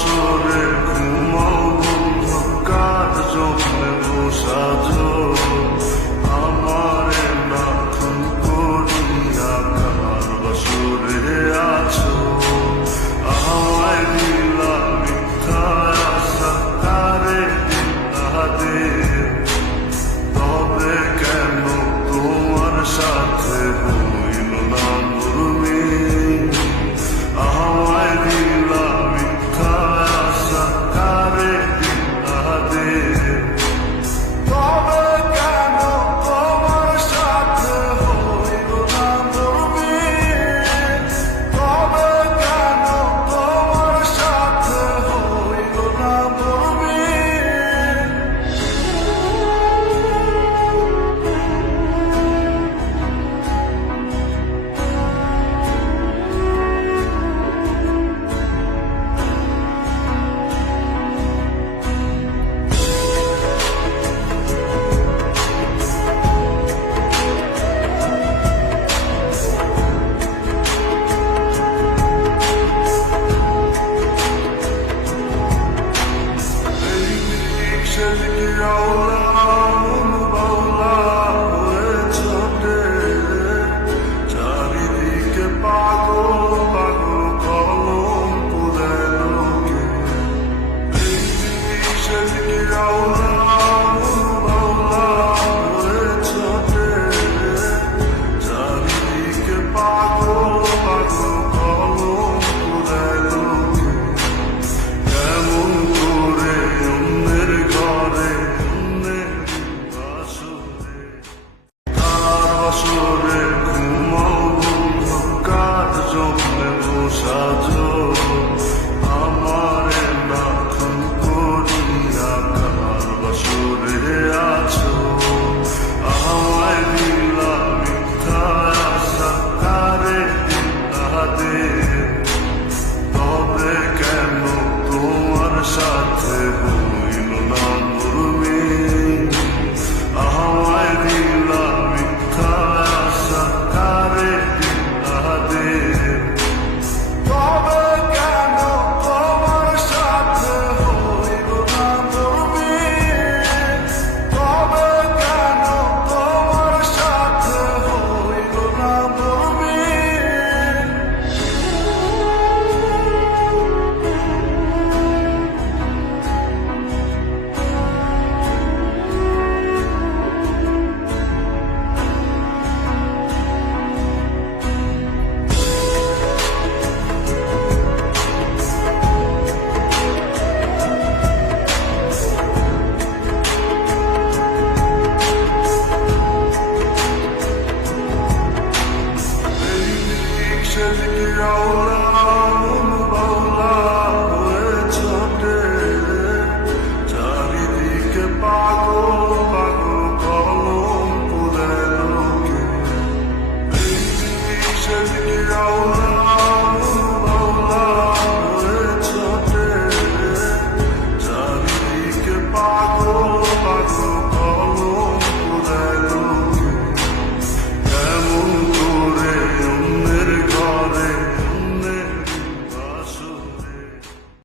বাসরে ঘুমাও বন্ধু কার জন্যে বসাছো আমারে না খুন করিয়া কার বাসরে আছো আমায় দিলা মিথ্যা আশা কারে দিলা দে তবে কেন তোমার সাথে হইল না মুরমি আমায় দিলা মিথ্যা আশা কারে দিলা দে তবে কেন তোমার সাথে হইল না মুরমি তবে কেন তোমার সাথে হইল না মুরমি চারিদিকে পাগল পাগল কলম পুরে লোকে চারিদিকে পাগল পাগল কলম পুরে লোকে কেমন করে অন্যের ঘরে অন্যের বাসরে তার বাসরে ঘুমাও বন্ধু কার জন্যে বসাছো আমারে না খুন করিয়া কার বাসরে আছো আমায় দিলা মিথ্যা আশা কারে দিলা দে তবে কেন তোমার সাথে হইল না মুরমি আমায় দিলা মিথ্যা আশা কারে দিলা দে তবে কেন তোমার সাথে হইল না মুরমি তবে কেন তোমার সাথে হইল না মুরমি Sevgi yavrum